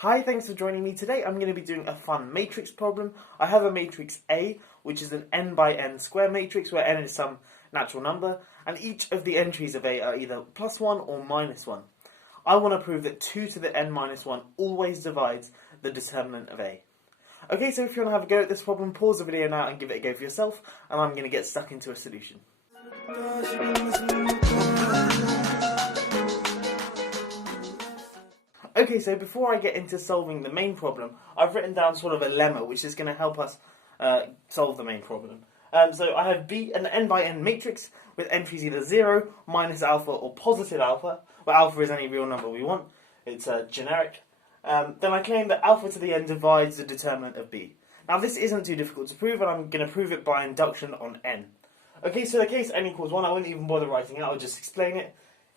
Hi, thanks for joining me. Today I'm going to be doing a fun matrix problem. I have a matrix A, which is an n by n square matrix where n is some natural number, and each of the entries of A are either plus 1 or minus 1. I want to prove that 2 to the n minus 1 always divides the determinant of A. Okay, so if you want to have a go at this problem, pause the video now and give it a go for yourself, and I'm going to get stuck into a solution. Okay, so before I get into solving the main problem, I've written down sort of a lemma which is going to help us solve the main problem. So I have B, an n by n matrix with entries either 0, minus alpha, or positive alpha, where alpha is any real number we want. It's generic. Then I claim that alpha to the n divides the determinant of B. Now this isn't too difficult to prove, and I'm going to prove it by induction on n. Okay, so the case n equals 1, I wouldn't even bother writing it, I'll just explain it.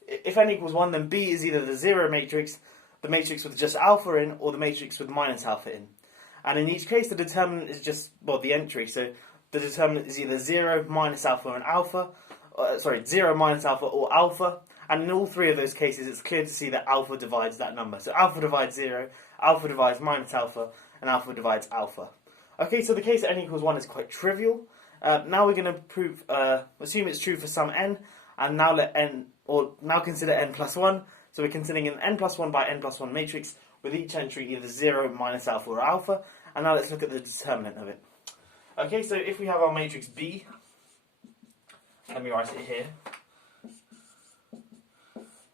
If n equals 1, then B is either the 0 matrix, the matrix with just alpha in, or the matrix with minus alpha in. And in each case, the determinant is just, well, the entry. So the determinant is either 0, minus alpha, and alpha. 0, minus alpha, or alpha. And in all three of those cases, it's clear to see that alpha divides that number. So alpha divides 0, alpha divides minus alpha, and alpha divides alpha. Okay, so the case n equals 1 is quite trivial. Now we're going to prove, assume it's true for some n, and now consider n plus 1. So we're considering an n plus 1 by n plus 1 matrix with each entry either 0, minus alpha, or alpha. And now let's look at the determinant of it. Okay, so if we have our matrix B, let me write it here.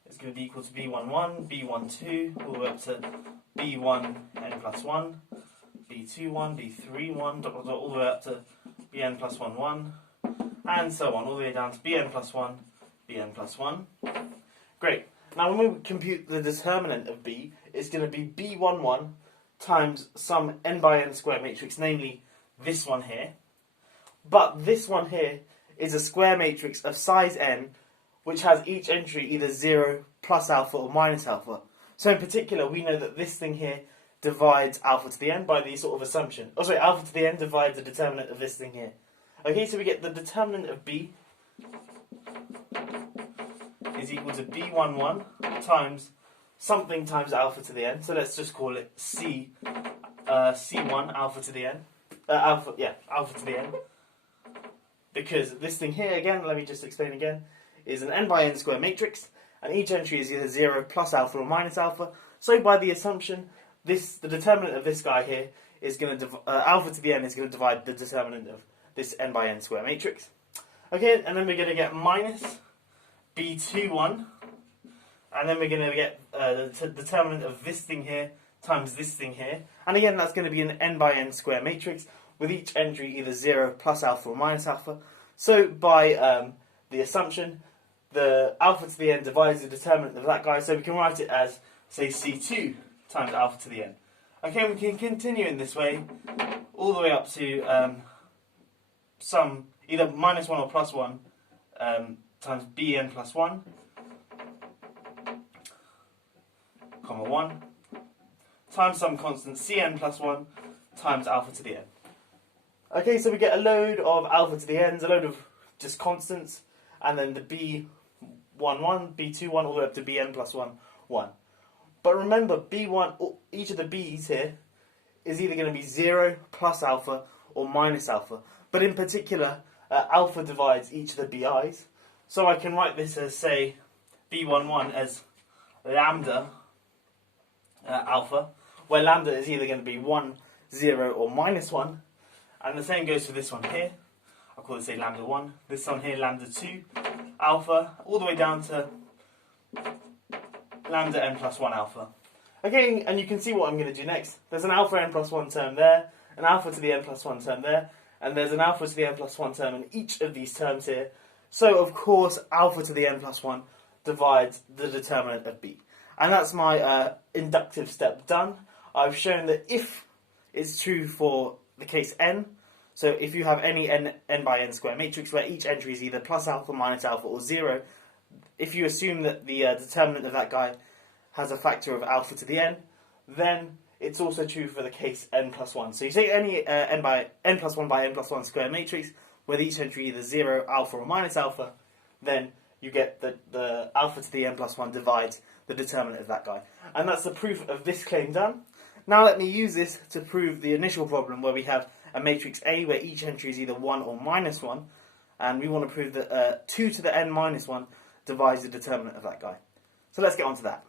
It's going to be equal to B11, B12, all the way up to B1 n plus 1, B21, B31, dot, dot, dot, all the way up to Bn plus 1, 1, and so on, all the way down to Bn plus 1, Bn plus 1. Great. Now when we compute the determinant of B, it's going to be B11 times some n by n square matrix, namely this one here. But this one here is a square matrix of size n, which has each entry either 0, plus alpha, or minus alpha. So in particular, we know that this thing here divides alpha to the n by the sort of assumption. Oh, sorry, alpha to the n divides the determinant of this thing here. Okay, so we get the determinant of B is equal to B11 times something times alpha to the n. So let's just call it C1 alpha to the n. Alpha to the n. Because this thing here, again, let me just explain again, is an n by n square matrix, and each entry is either 0, plus alpha, or minus alpha. So by the assumption, the determinant of this guy here is going to alpha to the n is going to divide the determinant of this n by n square matrix. Okay, and then we're going to get minus B21, and then we're going to get the determinant of this thing here times this thing here. And again, that's going to be an n by n square matrix with each entry either 0, plus alpha, or minus alpha. So by the assumption, the alpha to the n divides the determinant of that guy, so we can write it as, say, C2 times alpha to the n. Okay, we can continue in this way all the way up to some either minus 1 or plus 1 times Bn plus 1, comma 1, times some constant Cn plus 1 times alpha to the n. Okay, so we get a load of alpha to the n's, a load of just constants, and then the B11, B21, all the way up to Bn plus 1, 1. But remember, B1, each of the B's here is either going to be 0, plus alpha, or minus alpha. But in particular, alpha divides each of the Bi's. So I can write this as, say, B11 as lambda alpha, where lambda is either going to be 1, 0, or minus 1. And the same goes for this one here. I'll call it, say, lambda 1. This one here, lambda 2 alpha, all the way down to lambda n plus 1 alpha. Okay, and you can see what I'm going to do next. There's an alpha n plus 1 term there, an alpha to the n plus 1 term there, and there's an alpha to the n plus 1 term in each of these terms here. So, of course, alpha to the n plus 1 divides the determinant of B. And that's my inductive step done. I've shown that if it's true for the case n, so if you have any n by n square matrix where each entry is either plus alpha, minus alpha, or 0, if you assume that the determinant of that guy has a factor of alpha to the n, then it's also true for the case n plus 1. So you take any n plus 1 by n plus 1 square matrix, where each entry either 0, alpha, or minus alpha, then you get the alpha to the n plus 1 divides the determinant of that guy. And that's the proof of this claim done. Now let me use this to prove the initial problem where we have a matrix A where each entry is either 1 or minus 1, and we want to prove that 2 to the n minus 1 divides the determinant of that guy. So let's get on to that.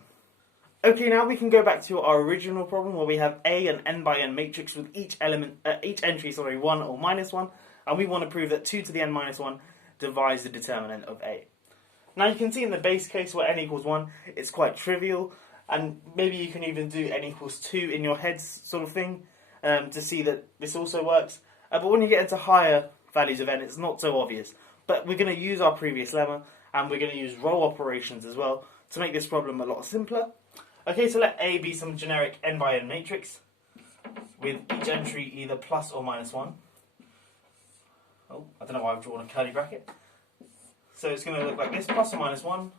Okay, now we can go back to our original problem where we have A an n by n matrix with each entry 1 or minus 1, and we want to prove that 2 to the n minus 1 divides the determinant of A. Now you can see in the base case where n equals 1, it's quite trivial, and maybe you can even do n equals 2 in your heads sort of thing to see that this also works. But when you get into higher values of n, it's not so obvious. But we're going to use our previous lemma, and we're going to use row operations as well to make this problem a lot simpler. Okay, so let A be some generic n by n matrix with each entry either plus or minus 1. Oh, I don't know why I've drawn a curly bracket. So it's going to look like this, plus or minus 1,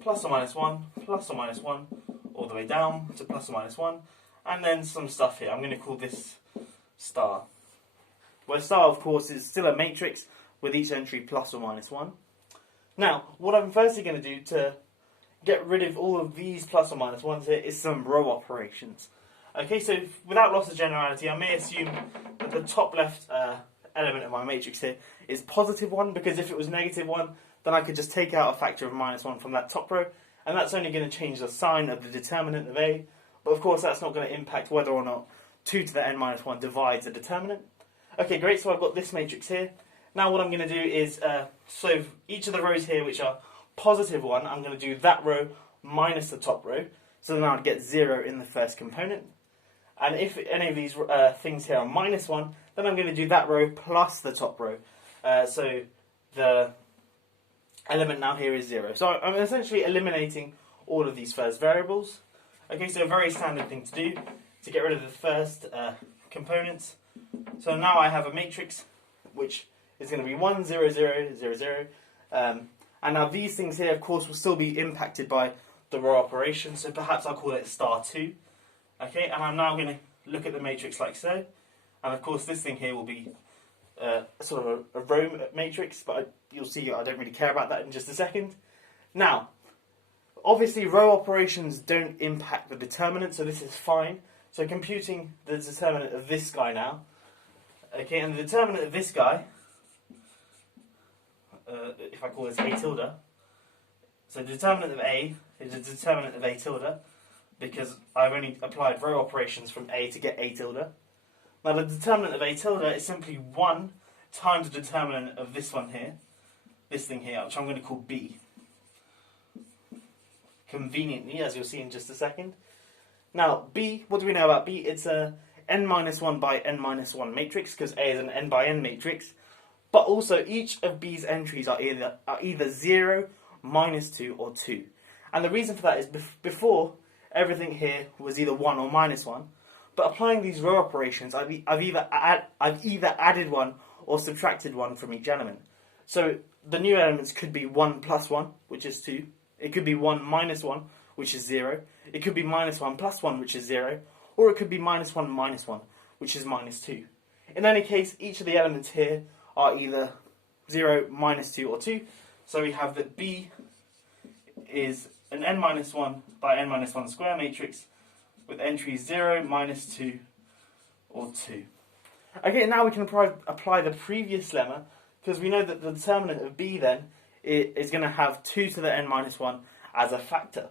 plus or minus 1, plus or minus 1, all the way down to plus or minus 1, and then some stuff here. I'm going to call this star. Where star, of course, is still a matrix with each entry plus or minus 1. Now, what I'm firstly going to do to get rid of all of these plus or minus 1s here is some row operations. Okay, so without loss of generality, I may assume that the top left element of my matrix here is positive 1, because if it was negative 1, then I could just take out a factor of minus 1 from that top row, and that's only going to change the sign of the determinant of A, but of course that's not going to impact whether or not 2 to the n minus 1 divides the determinant. Okay, great, so I've got this matrix here. Now what I'm going to do is, so each of the rows here which are positive 1, I'm going to do that row minus the top row, so then I'll get 0 in the first component. And if any of these things here are minus 1, then I'm going to do that row plus the top row. So the element now here is 0. So I'm essentially eliminating all of these first variables. Okay, so a very standard thing to do to get rid of the first components. So now I have a matrix which is going to be 1, 0, 0, 0, 0. And now these things here, of course, will still be impacted by the row operation. So perhaps I'll call it star 2. Okay, and I'm now going to look at the matrix like so. And of course, this thing here will be sort of a row matrix, but you'll see I don't really care about that in just a second. Now, obviously, row operations don't impact the determinant, so this is fine. So computing the determinant of this guy now. Okay, and the determinant of this guy, if I call this A tilde, so the determinant of A is the determinant of A tilde, because I've only applied row operations from A to get A tilde. Now the determinant of A tilde is simply 1 times the determinant of this one here, this thing here, which I'm going to call B. Conveniently, as you'll see in just a second. Now B, what do we know about B? It's a n minus 1 by n minus 1 matrix, because A is an n by n matrix. But also each of B's entries are either 0, minus 2, or 2. And the reason for that is before, everything here was either 1 or minus 1. But applying these row operations, I've either added 1 or subtracted 1 from each element. So the new elements could be 1 plus 1, which is 2. It could be 1 minus 1, which is 0. It could be minus 1 plus 1, which is 0. Or it could be minus 1 minus 1, which is minus 2. In any case, each of the elements here are either 0, minus 2, or 2. So we have that B is an n minus 1 by n minus 1 square matrix with entries 0, minus 2, or 2. Okay, now we can apply the previous lemma, because we know that the determinant of B then is going to have 2 to the n minus 1 as a factor.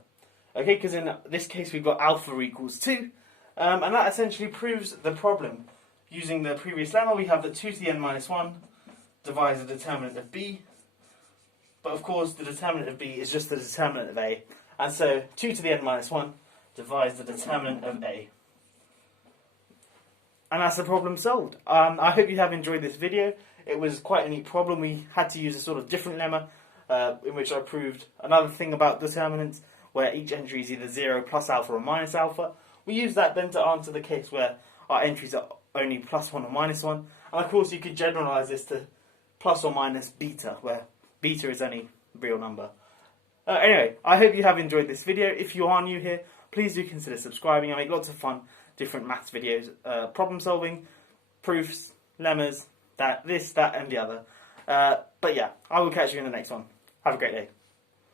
Okay, because in this case we've got alpha equals 2, and that essentially proves the problem. Using the previous lemma, we have that 2 to the n minus 1 divides the determinant of B, but of course the determinant of B is just the determinant of A, and so 2 to the n minus 1 divides the determinant of A. And that's the problem solved. I hope you have enjoyed this video. It was quite a neat problem. We had to use a sort of different lemma in which I proved another thing about determinants where each entry is either 0 plus alpha or minus alpha. We used that then to answer the case where our entries are only plus 1 or minus 1. And of course you could generalise this to plus or minus beta, where beta is any real number. Anyway, I hope you have enjoyed this video. If you are new here, please do consider subscribing. I make lots of fun different maths videos, problem solving, proofs, lemmas, that, and the other. But yeah, I will catch you in the next one. Have a great day.